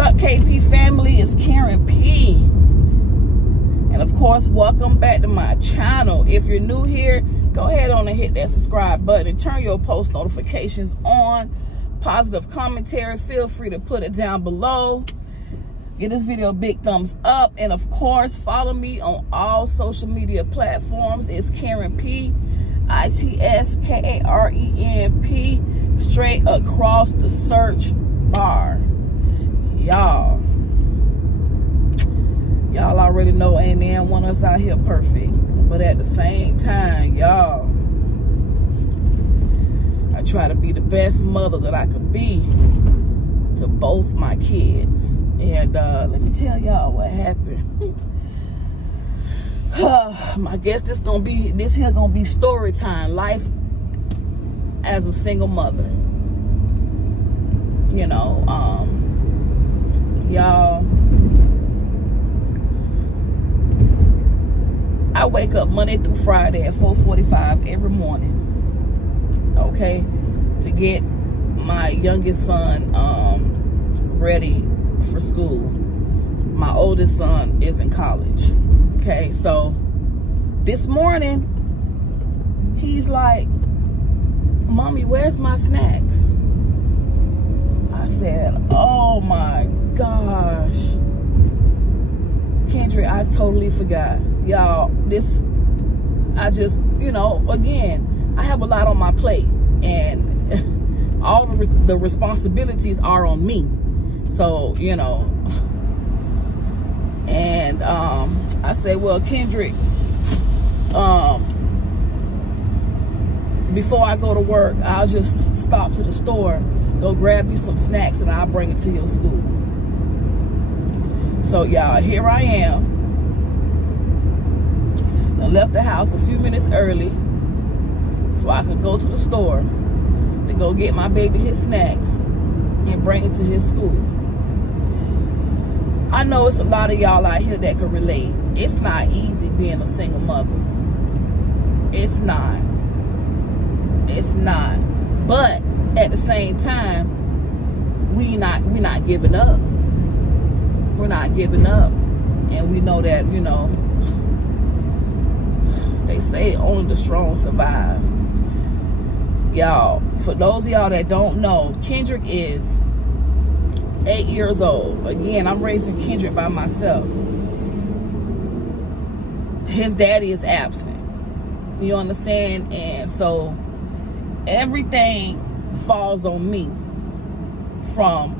up, KP family? It's Karen P. And of course, welcome back to my channel. If you're new here, go ahead on and hit that subscribe button and turn your post notifications on. Positive commentary, feel free to put it down below. Give this video a big thumbs up. And of course, follow me on all social media platforms. It's Karen P. ITSKARENP, straight across the search bar. Y'all already know ain't there one of us out here perfect, but at the same time, y'all, I try to be the best mother that I could be to both my kids. And let me tell y'all what happened. I guess this here gonna be story time. Life as a single mother. You know, y'all, I wake up Monday through Friday at 4:45 every morning, okay, to get my youngest son ready for school. My oldest son is in college, okay? So this morning, he's like, "Mommy, where's my snacks?" I said, "Oh my gosh, Kendrick, I totally forgot." Y'all, you know, again, I have a lot on my plate, and all the responsibilities are on me. So, you know, and I said, "Well, Kendrick, before I go to work, I'll just stop to the store, go grab you some snacks, and I'll bring it to your school." So, y'all, here I am. I left the house a few minutes early so I could go to the store to go get my baby his snacks and bring it to his school. I know it's a lot of y'all out here that can relate. It's not easy being a single mother. It's not. It's not. But at the same time, we not giving up. We're not giving up. And we know that, you know, they say only the strong survive. Y'all, for those of y'all that don't know, Kendrick is 8 years old. Again, I'm raising Kendrick by myself. His daddy is absent. You understand? And so everything falls on me. From,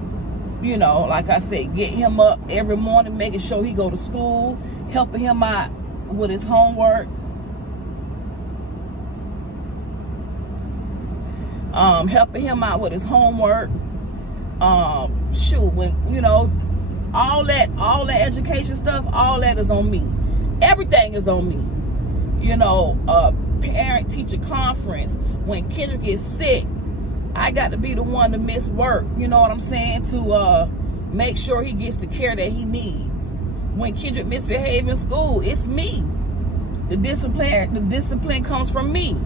you know, like I said, getting him up every morning, making sure he go to school, helping him out with his homework, shoot, when, you know, all that education stuff, all that is on me. Everything is on me. You know, parent-teacher conference, when Kendrick is sick, I got to be the one to miss work, you know what I'm saying, to make sure he gets the care that he needs. When Kendrick misbehaves in school, it's me. The discipline comes from me.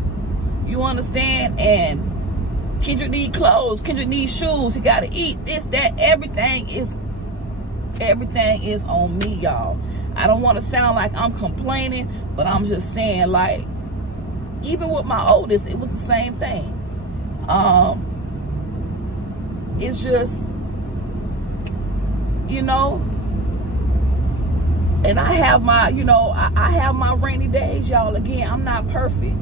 You understand? And Kendrick needs clothes, Kendrick needs shoes, he gotta eat, this, that, everything is on me, y'all. I don't want to sound like I'm complaining, but I'm just saying, like, even with my oldest, it was the same thing. It's just, you know, and I have my, you know, I have my rainy days, y'all. Again, I'm not perfect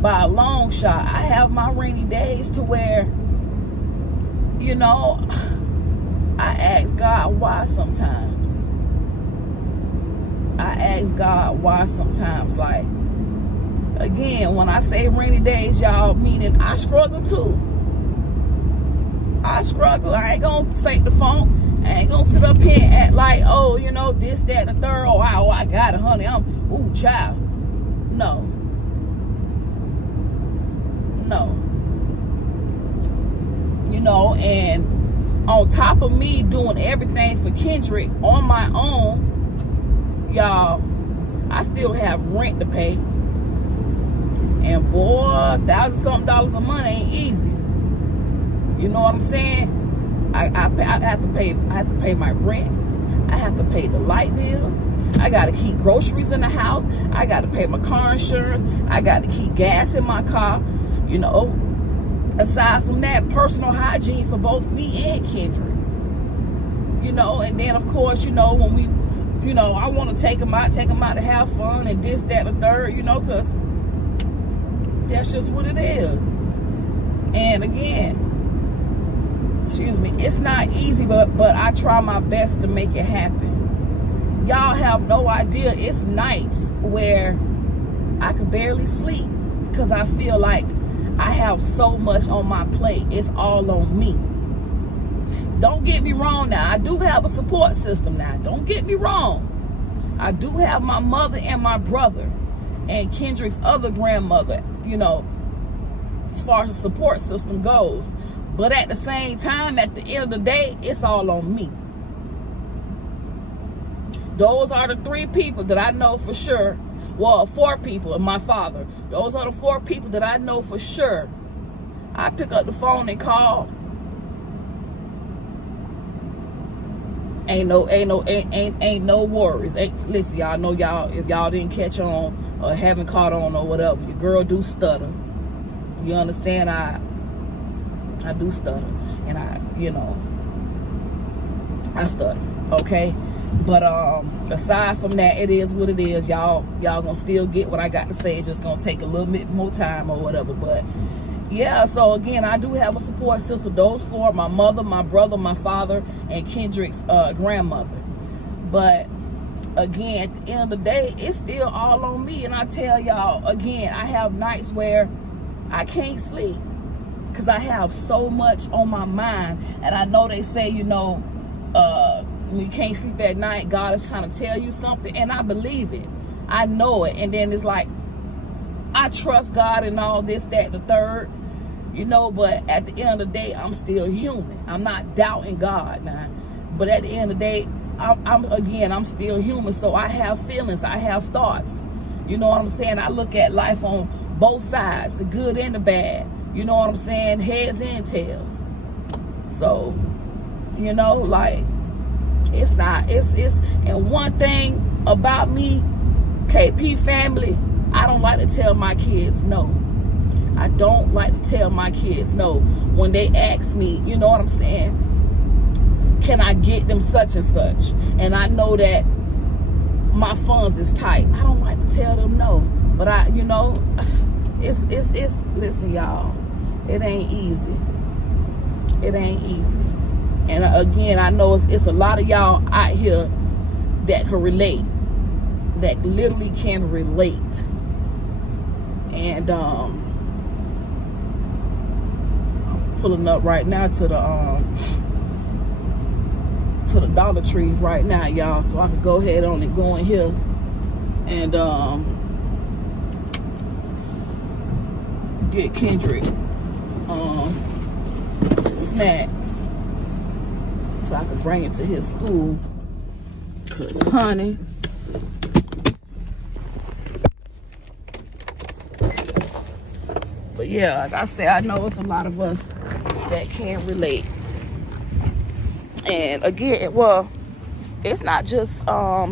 by a long shot. I have my rainy days to where, you know, I ask God why sometimes. Like, again, when I say rainy days, y'all, meaning I struggle too. I struggle. I ain't gonna fake the funk. I ain't gonna sit up here and act like, oh, you know, this, that, and the third. Oh, I got it, honey. Ooh, child. No. You know, and on top of me doing everything for Kendrick on my own, y'all, I still have rent to pay. And boy, $1,000-something a month ain't easy. You know what I'm saying? I have to pay my rent. I have to pay the light bill. I got to keep groceries in the house. I got to pay my car insurance. I got to keep gas in my car. You know, aside from that, personal hygiene for both me and Kendrick. You know, and then of course, you know, when we, you know, I want to take them out to have fun and this, that, and the third, you know, because that's just what it is. And again, excuse me, it's not easy, but I try my best to make it happen. Y'all have no idea. It's nights where I could barely sleep because I feel like I have so much on my plate. It's all on me. Don't get me wrong now. I do have a support system now. Don't get me wrong. I do have my mother and my brother and Kendrick's other grandmother, you know, as far as the support system goes. But at the same time, at the end of the day, it's all on me. Those are the 3 people that I know for sure. Well, 4 people and my father. Those are the 4 people that I know for sure. I pick up the phone and call. Ain't no worries. Listen, y'all know if y'all didn't catch on or haven't caught on or whatever, your girl do stutter. You understand? I do stutter, and I stutter, okay? But aside from that, it is what it is. Y'all gonna still get what I got to say. It's just gonna take a little bit more time or whatever. But yeah, so again, I do have a support system. Those 4, my mother, my brother, my father, and Kendrick's grandmother. But again, at the end of the day, it's still all on me. And I tell y'all, again, I have nights where I can't sleep because I have so much on my mind. And I know they say, you know, when you can't sleep at night, God is trying to tell you something. And I believe it. I know it. And then it's like, I trust God and all this, that, the third, you know, but at the end of the day, I'm still human. I'm not doubting God now. But at the end of the day, I'm still human. So I have feelings. I have thoughts. You know what I'm saying? I look at life on both sides, the good and the bad. You know what I'm saying? Heads and tails. So, you know, like, it's and one thing about me, KP family, I don't like to tell my kids no. I don't like to tell my kids no. When they ask me, you know what I'm saying, can I get them such and such? And I know that my funds is tight. I don't like to tell them no. But I, you know, it's listen, y'all, it ain't easy. It ain't easy. And again, I know it's a lot of y'all out here that can relate, that literally can relate. And I'm pulling up right now to the Dollar Tree right now, y'all, so I can go ahead on and go in here and get Kendrick snacks so I can bring it to his school. Cause honey, but yeah, like I said, I know it's a lot of us that can relate. And again, well, it's not just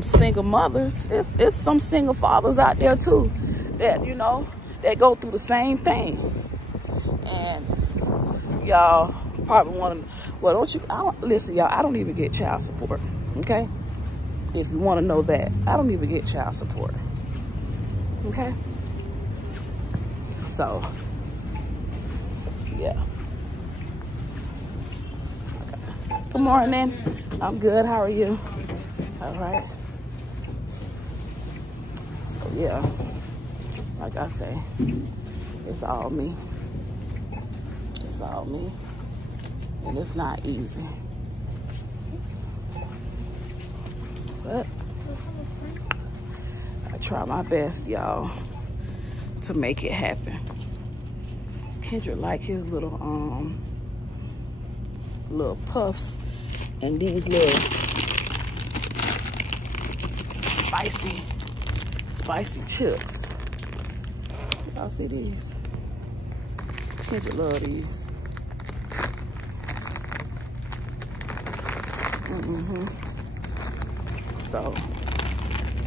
single mothers. It's some single fathers out there too that, you know, that go through the same thing. And y'all probably want to, well, listen, y'all, I don't even get child support, okay? If you want to know that, I don't even get child support, okay? So, yeah. Okay. Good morning. I'm good. How are you? All right. So, yeah, like I say, it's all me. It's all me. And it's not easy. But I try my best, y'all, to make it happen. Kendrick like his little puffs and these little spicy chips. Y'all see these? Kendrick love these. So,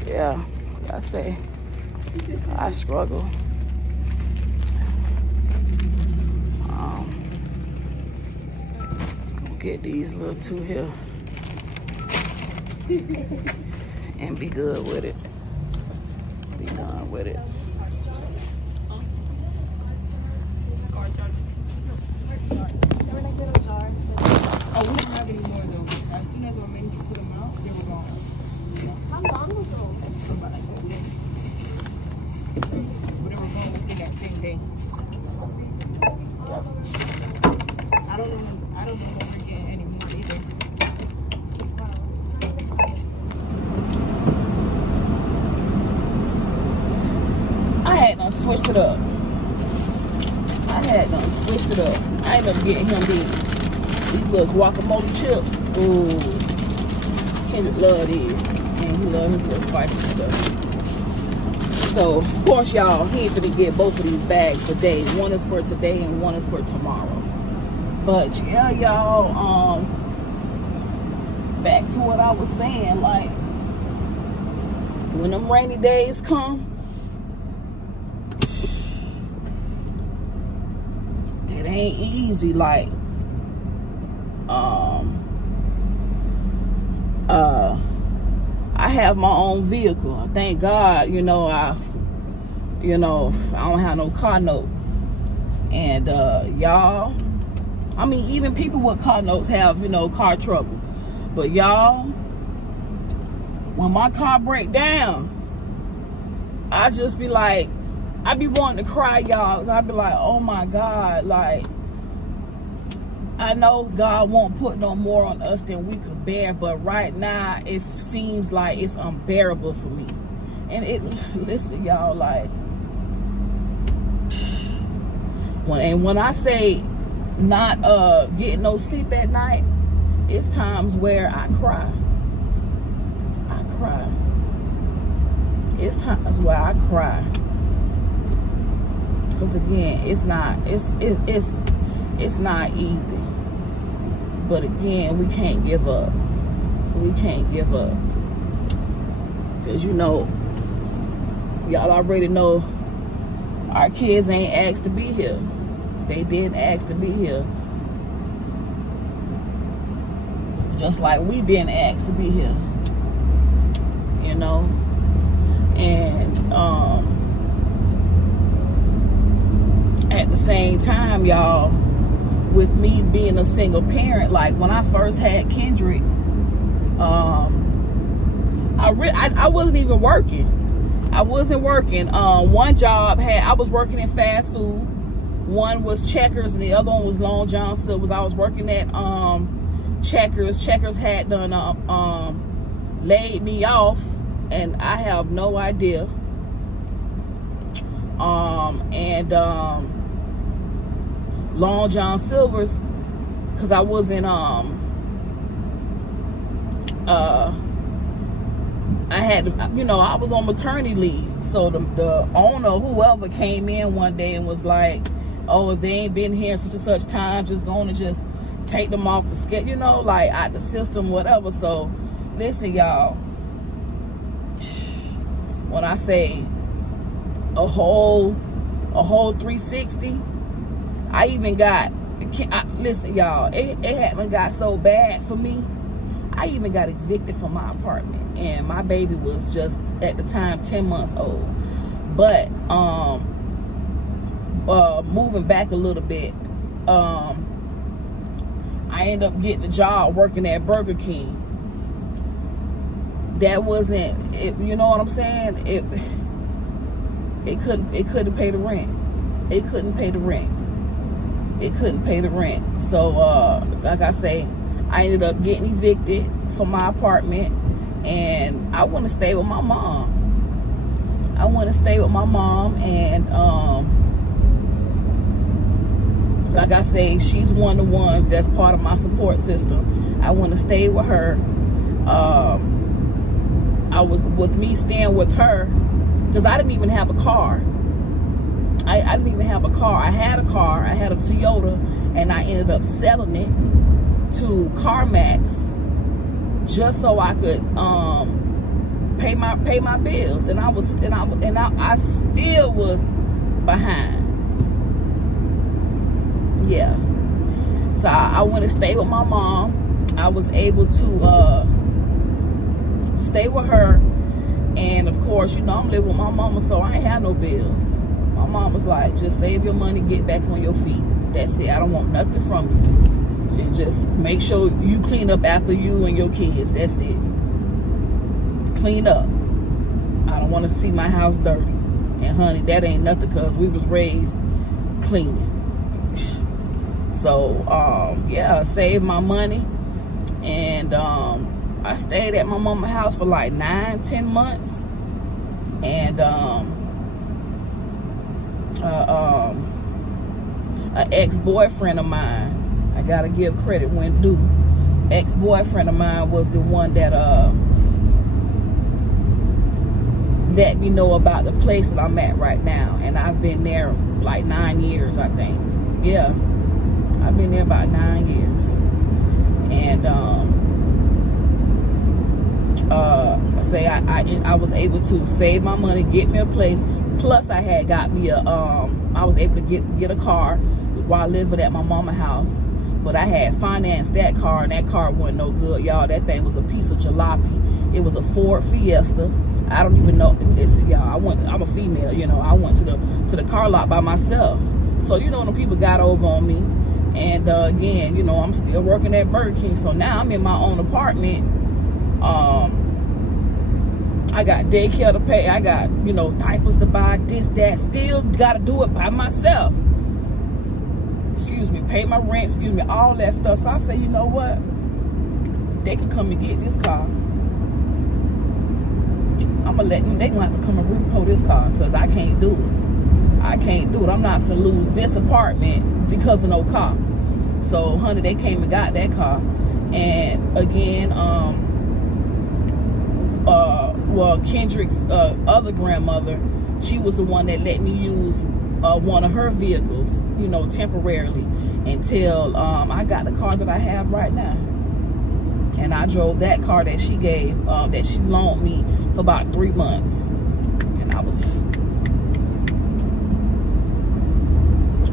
yeah, I say, I struggle. Let's go get these little two here and be good with it. Be done with it. Oh, we don't have any more though. As soon as I made you put them out, they were gone. How long ago? About like a week. But they were gone within that same day. I don't know if we're getting any more either. I had done switched it up. I ended up getting him these little guacamole chips. Ooh, Kendrick love these, and he love his little spicy stuff. So, of course, y'all, he ain't gonna get both of these bags today. One is for today and one is for tomorrow. But yeah, y'all, back to what I was saying, like, when them rainy days come, it ain't easy. Like, I have my own vehicle. Thank God, I don't have no car note. And y'all, I mean, even people with car notes have, car trouble. But y'all, when my car break down, I just be like, I be wanting to cry, y'all. I be like, oh my God, like, I know God won't put no more on us than we could bear, but right now it seems like it's unbearable for me. And listen, y'all, like, when I say not getting no sleep at night, it's times where I cry. It's times where I cry. Because again, it's not easy. But again, we can't give up. Because y'all already know our kids ain't asked to be here. They didn't ask to be here. Just like we didn't ask to be here. And at the same time, y'all, with me being a single parent, like when I first had Kendrick, I wasn't even working. One job I was working in fast food. One was Checkers and the other one was Long John Silver's. I was working at Checkers. Checkers had done laid me off, and I have no idea. Long John Silver's, because I was in I had to, I was on maternity leave. So the owner, whoever, came in one day and was like, oh, if they ain't been here in such and such time, just going to just take them off the schedule, like out the system, whatever. So listen, y'all, when I say a whole 360, I even got, listen, y'all, it hadn't got so bad for me. I even got evicted from my apartment, and my baby was just at the time 10 months old. But moving back a little bit, I ended up getting a job working at Burger King. That wasn't it, you know what I'm saying? It couldn't pay the rent. It couldn't pay the rent. So like I say, I ended up getting evicted from my apartment, and I want to stay with my mom. And like I say, she's one of the ones that's part of my support system. I want to stay with her. I was with me staying with her because I didn't even have a car. I didn't even have a car. I had a car. I had a Toyota, and I ended up selling it to CarMax just so I could pay my bills, and I still was behind. Yeah. So I went and stayed with my mom. I was able to stay with her, and of course, you know, I'm living with my mama, so I ain't had no bills. My mom was like, just save your money, get back on your feet. That's it. I don't want nothing from you. Just make sure you clean up after you and your kids. That's it. Clean up. I don't want to see my house dirty. And honey, that ain't nothing, because we was raised cleaning. So yeah, saved my money, and I stayed at my mama's house for like 9-10 months. And an ex-boyfriend of mine, I gotta give credit when due, ex-boyfriend of mine was the one that let me know about the place that I'm at right now. And I've been there like 9 years, I think. Yeah, I've been there about 9 years. And I was able to save my money, get me a place. Plus I had got me a I was able to get a car while living at my mama's house. But I had financed that car, and that car wasn't no good, y'all. That thing was a piece of jalopy. It was a Ford Fiesta. I don't even know. Listen, y'all, I'm a female, you know. I went to the car lot by myself. So, you know, when people got over on me. And again, you know, I'm still working at Burger King. So now I'm in my own apartment. I got daycare to pay. I got, you know, diapers to buy, this, that. Still got to do it by myself. Excuse me, pay my rent, excuse me, all that stuff. So I say, you know what? They could come and get this car. I'm going to let them, they going to have to come and repo this car, because I can't do it. I can't do it. I'm not going to lose this apartment because of no car. So, honey, they came and got that car. And again, well, Kendrick's other grandmother, she was the one that let me use one of her vehicles, you know, temporarily, until I got the car that I have right now. And I drove that car that she gave, that she loaned me for about 3 months.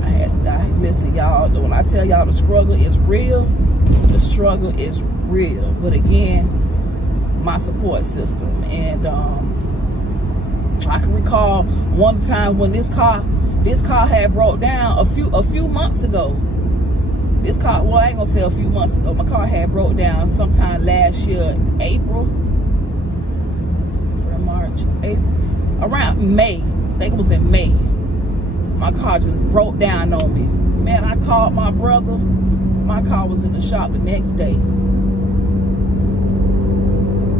And listen, y'all, when I tell y'all the struggle is real, the struggle is real. But again, my support system. And I can recall one time when this car had broke down a few months ago. This car, well, I ain't gonna say a few months ago. My car had broke down sometime last year, April, around May. I think it was in May. My car just broke down on me. Man, I called my brother. My car was in the shop the next day.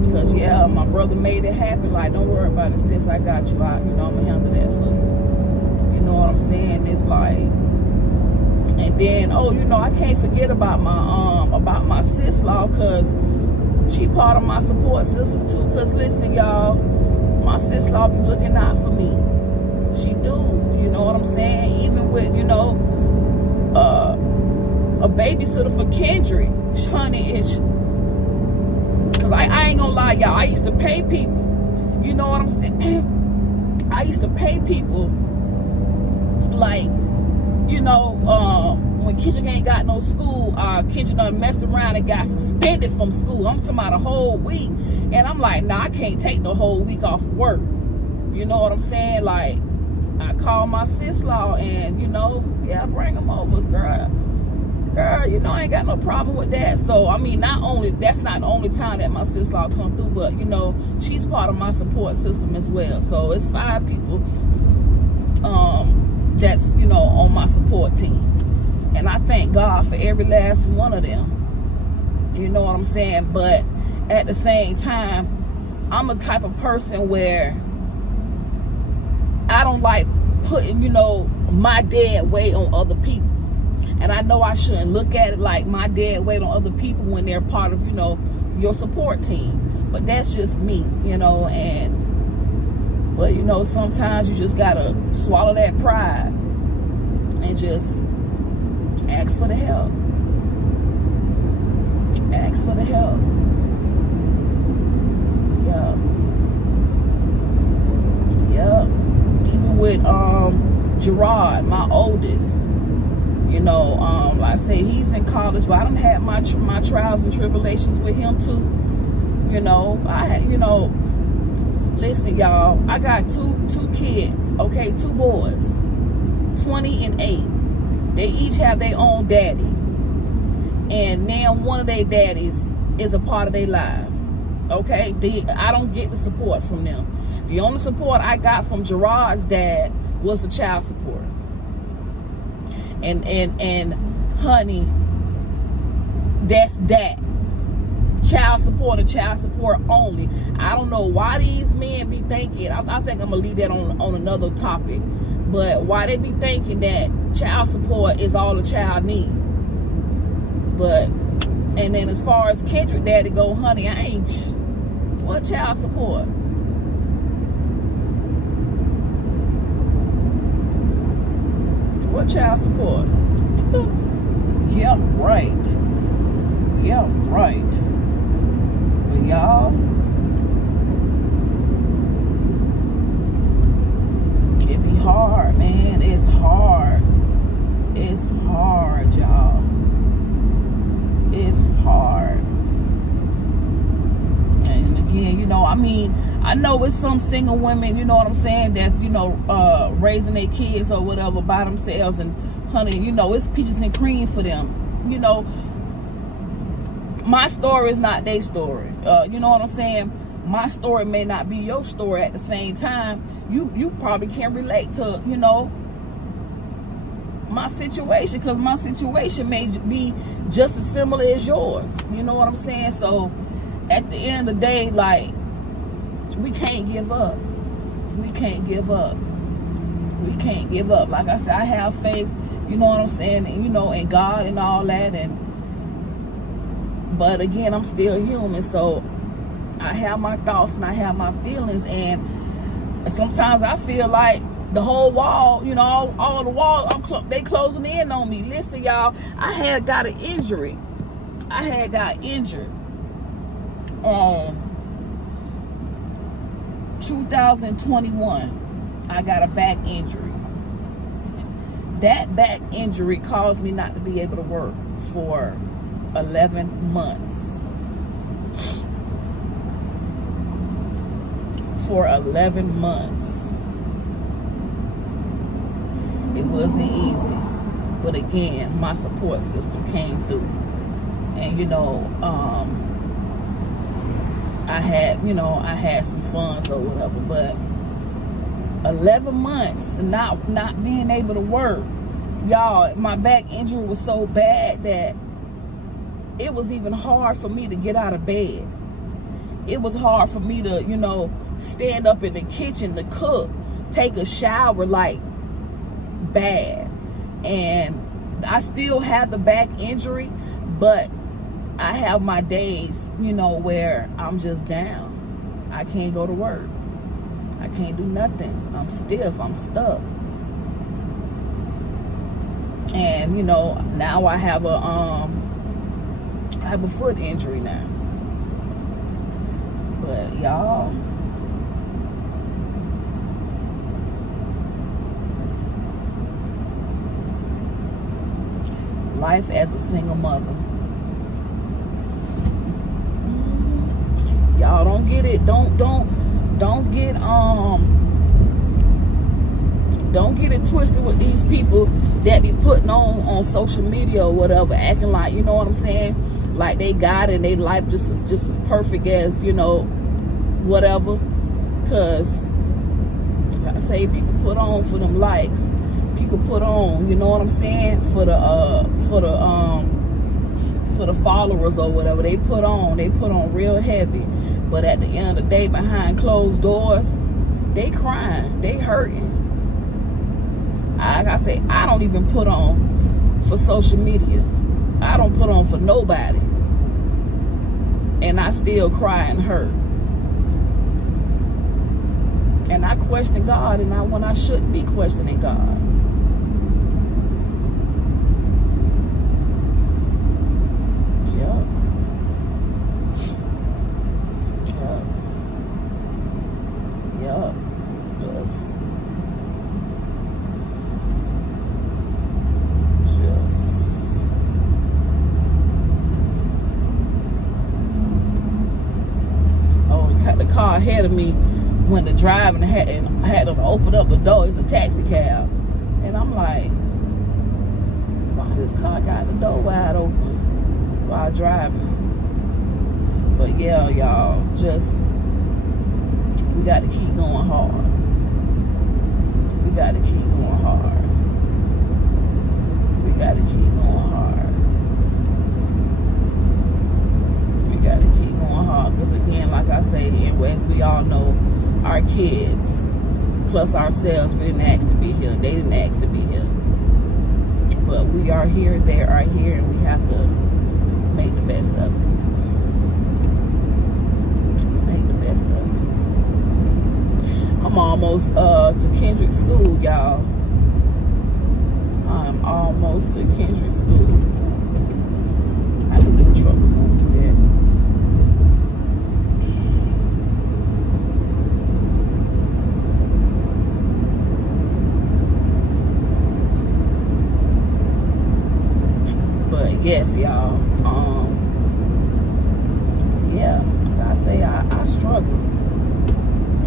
Because, yeah, my brother made it happen. Like, don't worry about it, sis. I got you out. You know, I'm going to handle that for you. You know what I'm saying? It's like, and then, oh, you know, I can't forget about my sis-law, because she part of my support system, too. Because, listen, y'all, my sis-law be looking out for me. She do. You know what I'm saying? Even with, you know, a babysitter for Kendrick, honey, it's, because I ain't gonna lie, y'all, I used to pay people. You know what I'm saying? I used to pay people, like, you know, when Kendrick ain't got no school, Kendrick done messed around and got suspended from school. I'm talking about a whole week. And I'm like, nah, I can't take the whole week off of work. You know what I'm saying? Like, I call my sis-law, and, you know, yeah, bring them over, girl. Girl, you know, I ain't got no problem with that. So, I mean, that's not the only time that my sis-law come through, but, you know, she's part of my support system as well. So, it's 5 people that's, you know, on my support team. And I thank God for every last one of them. You know what I'm saying? But at the same time, I'm a type of person where I don't like putting, you know, my dead weight on other people. And I know I shouldn't look at it like my dead weight on other people when they're part of, you know, your support team. But that's just me, you know. But, you know, sometimes you just got to swallow that pride and just ask for the help. Ask for the help. Yeah. Yeah. Even with Gerard, my oldest, you know, like I say, he's in college, but I done had my trials and tribulations with him too. You know, listen, y'all, I got two kids, okay, 2 boys, 20 and 8. They each have their own daddy. And now one of their daddies is a part of their life, okay? I don't get the support from them. The only support I got from Gerard's dad was the child support. And honey, that's that. Child support and child support only. I don't know why these men be thinking, I think I'm gonna leave that on another topic, but why they be thinking that child support is all a child need. But, and then as far as Kendrick daddy go, honey, I ain't, what child support? What child support? Yeah, right. Yeah, right. But y'all, it be hard, man. It's hard. It's hard, y'all. It's hard. And again, you know, I mean, I know it's some single women, you know what I'm saying, that's, you know, raising their kids or whatever by themselves, and honey, you know, it's peaches and cream for them. You know, my story is not their story. You know what I'm saying? My story may not be your story at the same time. You probably can't relate to, you know, my situation, because my situation may be just as similar as yours. You know what I'm saying? So at the end of the day, like, we can't give up. We can't give up. We can't give up. Like I said, I have faith, you know what I'm saying, and, you know, in God and all that. And but again, I'm still human, so I have my thoughts and I have my feelings, and sometimes I feel like the whole wall, you know, all the walls, they closing in on me. Listen, y'all, I had got an injury. I had got injured 2021. I got a back injury. That back injury caused me not to be able to work for 11 months. For 11 months. It wasn't easy. But again, my support system came through. And, you know, I had some funds or whatever, but 11 months not being able to work, y'all, my back injury was so bad that it was even hard for me to get out of bed. It was hard for me to, you know, stand up in the kitchen to cook, take a shower, like, bad. And I still have the back injury, but I have my days, you know, where I'm just down. I can't go to work. I can't do nothing. I'm stiff. I'm stuck. And, you know, now I have a foot injury now. But y'all, life as a single mother. Y'all don't get it. Don't get it twisted with these people that be putting on social media or whatever, acting like, you know what I'm saying, like they got it and they life just as perfect as, you know, whatever. Because like I say, people put on for them likes. People put on, you know what I'm saying, for the followers or whatever. They put on real heavy. But at the end of the day, behind closed doors, they crying, they hurting. Like I say, I don't even put on for social media. I don't put on for nobody. And I still cry and hurt. And I question God, and when I shouldn't be questioning God. ahead of me went to drive and had them open up the door. It's a taxi cab. And I'm like, why this car got the door wide open while driving? But yeah, y'all, just, we got to keep going hard. We got to keep going hard. We got to keep going hard. We got to keep going hard. Because again, like I say, and as we all know, our kids, plus ourselves, we didn't ask to be here. They didn't ask to be here. But we are here, they are here, and we have to make the best of it. Make the best of it. I'm almost to Kendrick School, y'all. I'm almost to Kendrick School. I knew the truck was gonna do that. But yes, y'all. Yeah, like I say, I struggle.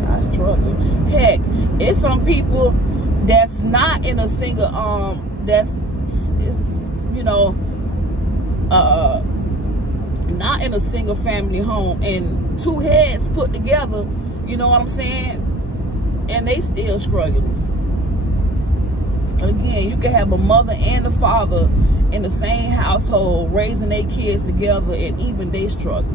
I struggle. Heck, it's some people that's not in a single you know, not in a single family home, and two heads put together, you know what I'm saying, and they still struggling. Again, you can have a mother and a father in the same household raising their kids together, and even they struggle.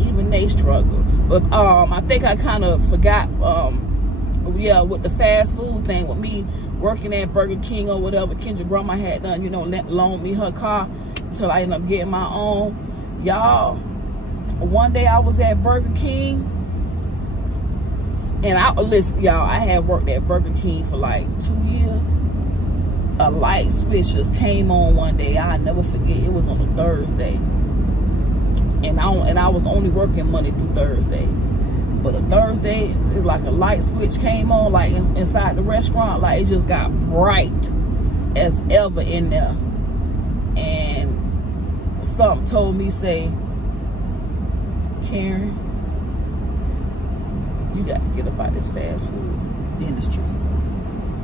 Even they struggle. But I think I kind of forgot, yeah, with the fast food thing, with me working at Burger King or whatever, Kendra grandma had done, you know, loaned me her car until I ended up getting my own. Y'all, one day I was at Burger King, and listen, y'all, I had worked at Burger King for like 2 years. A light switch just came on one day. I'll never forget. It was on a Thursday. And I was only working Monday through Thursday. But a Thursday, it's like a light switch came on, like inside the restaurant. Like, it just got bright as ever in there. And something told me, say, Karen, you got to get up out of this fast food industry.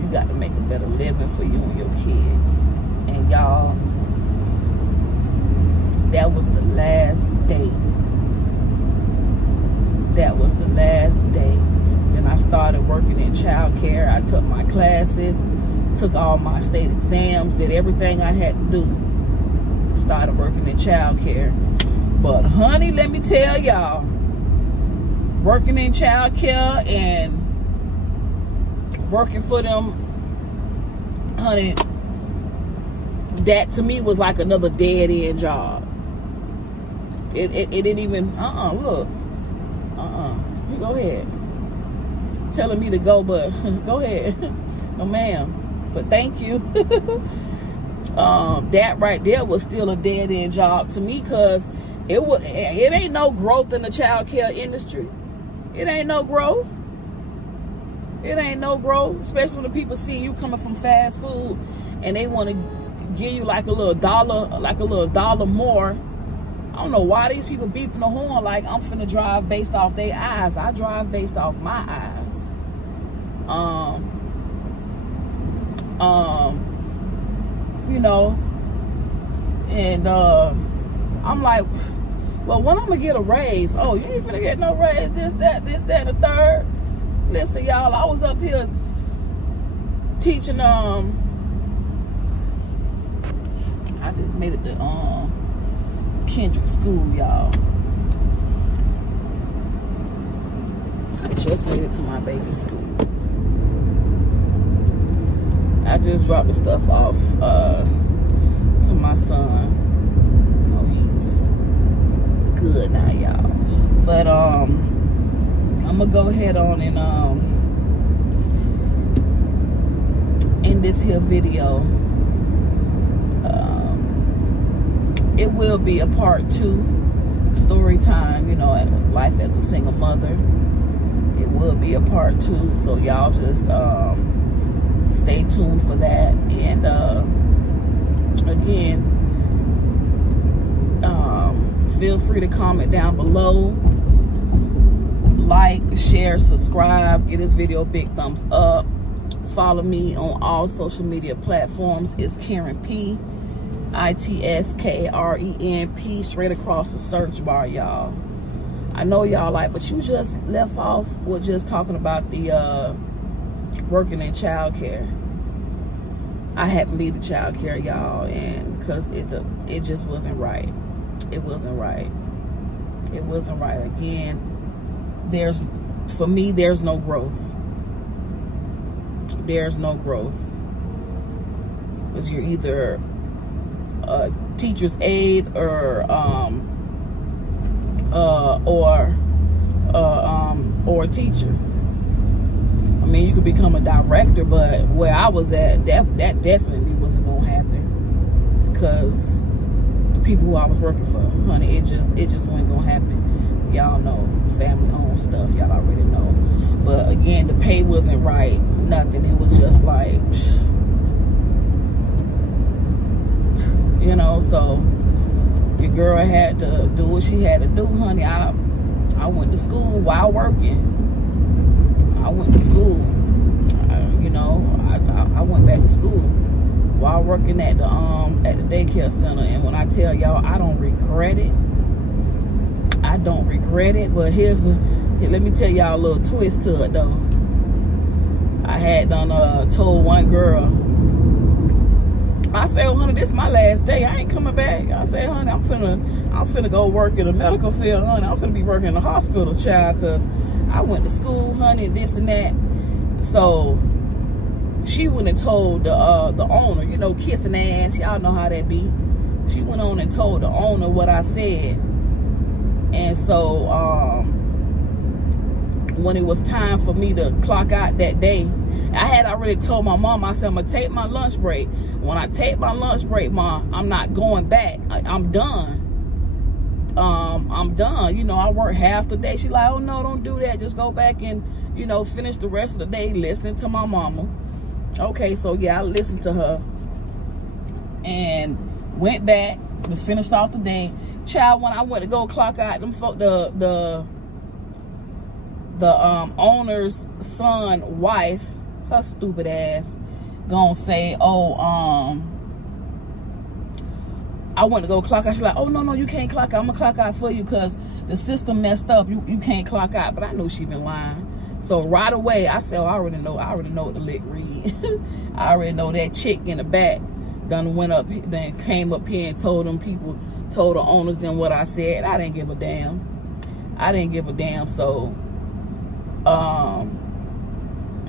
You got to make a better living for you and your kids. And y'all, that was the last day. That was the last day. Then I started working in child care. I took my classes, took all my state exams, did everything I had to do. Started working in child care. But honey, let me tell y'all, working in child care and working for them, honey, that to me was like another dead-end job. It didn't even, look. You go ahead. Telling me to go, but go ahead. No, ma'am. But thank you. That right there was still a dead-end job to me, because it ain't no growth in the child care industry. It ain't no growth. It ain't no growth, especially when the people see you coming from fast food and they want to give you like a little dollar more. I don't know why these people beeping the horn like I'm finna drive based off their eyes. I drive based off my eyes. You know, and I'm like, well, when I'm gonna get a raise? Oh, you ain't finna get no raise, this, that, and the third. Listen, y'all, I was up here teaching, I just made it to Kendrick School, y'all. I just made it to my baby school. I just dropped the stuff off to my son. You know, he's good now, y'all. But I'm gonna go ahead on and end this here video. It will be a part 2 story time, you know, life as a single mother. It will be a part 2, so y'all just stay tuned for that. And again, feel free to comment down below. Like, share, subscribe. Give this video a big thumbs up. Follow me on all social media platforms. It's Karen P. ITSKARENP, straight across the search bar, y'all. I know y'all like, but you just left off with just talking about the working in childcare. I had to leave the childcare, y'all, and because it just wasn't right. It wasn't right. It wasn't right. Again, for me, there's no growth. There's no growth. Because you're either a teacher's aide or a teacher. I mean, you could become a director, but where I was at, that definitely wasn't gonna happen, because the people who I was working for, honey, it just wasn't gonna happen. Y'all know, family-owned stuff, y'all already know. But again, the pay wasn't right, nothing. It was just like, you know, so your girl had to do what she had to do, honey. I went to school while working. I went to school. You know, I went back to school while working at the daycare center. And when I tell y'all, I don't regret it. I don't regret it. But let me tell y'all a little twist to it though. I had told one girl, I said, oh, honey, this is my last day. I ain't coming back. I said, honey, I'm finna go work in the medical field, honey. I'm finna be working in the hospital, child, because I went to school, honey, this and that. So she went and told the owner, you know, kissing ass. Y'all know how that be. She went on and told the owner what I said. And so when it was time for me to clock out that day, I had already told my mom, I said, I'm going to take my lunch break. When I take my lunch break, Mom, I'm not going back. I'm done. I'm done. You know, I work half the day. She's like, oh, no, don't do that. Just go back and, you know, finish the rest of the day listening to my mama. Okay, so, yeah, I listened to her and went back and finished off the day. Child, when I went to go clock out, them folk, the owner's son wife, her stupid ass, gonna say, oh, I went to go clock out. She's like, oh, no, you can't clock out. I'm gonna clock out for you because the system messed up. You can't clock out. But I knew she been lying. So right away, I said, oh, I already know what the lick read. I already know that chick in the back done went up, then came up here and told the owners then what I said. I didn't give a damn. So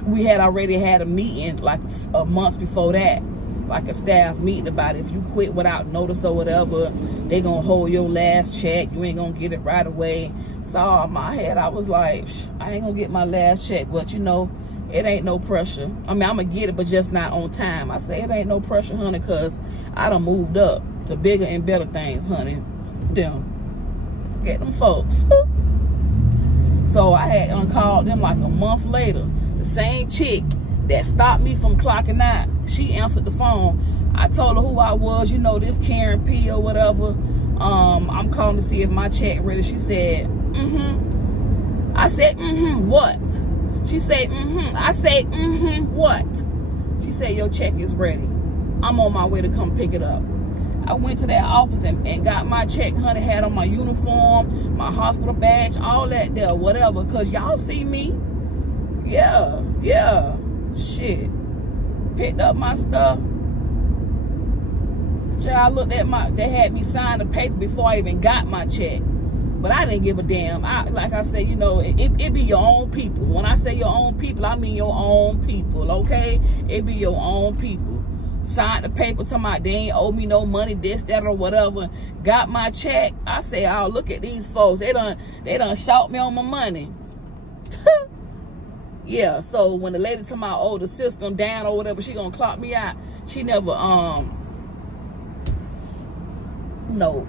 we had already had a meeting like a month before that, like a staff meeting about if you quit without notice or whatever, they gonna hold your last check. You ain't gonna get it right away. So in my head, I was like, I ain't gonna get my last check, but you know, it ain't no pressure. I mean, I'm gonna get it, but just not on time. I say it ain't no pressure, honey, because I done moved up to bigger and better things, honey. Forget them folks. So I had called them like a month later. The same chick that stopped me from clocking out, she answered the phone. I told her who I was, you know, this Karen P or whatever. I'm calling to see if my check ready. She said, I said, what? She said, I said, what? She said, your check is ready. I'm on my way to come pick it up. I went to that office and got my check, honey, had on my uniform, my hospital badge, all that there, whatever, because y'all see me. Yeah, shit. Picked up my stuff. Child, looked at they had me sign the paper before I even got my check. But I didn't give a damn. Like I said, you know, it be your own people. When I say your own people, I mean your own people, okay? It be your own people. Signed the paper to my, they ain't owe me no money, this, that, or whatever. Got my check. I say, oh, look at these folks. They done shout me on my money. Yeah, so when the lady to my older system down or whatever, she gonna clock me out. She never, no,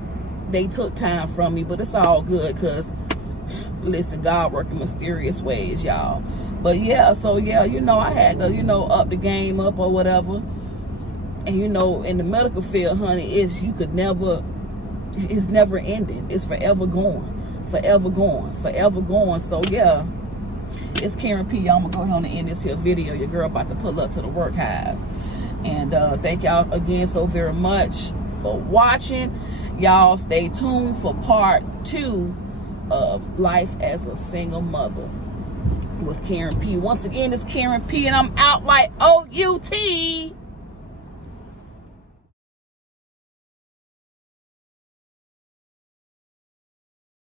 they took time from me, but it's all good, because, listen, God working mysterious ways, y'all. But yeah, so yeah, you know, I had to, you know, up the game up or whatever. And you know, in the medical field, honey, you could never it's never ending. It's forever going, forever going, forever going. So yeah, it's Karen P. Y'all, I'm gonna go ahead and end this here video. Your girl about to pull up to the workhouse. And thank y'all again so very much for watching. Y'all stay tuned for part 2 of Life as a Single Mother with Karen P. Once again, it's Karen P. and I'm out like OUT.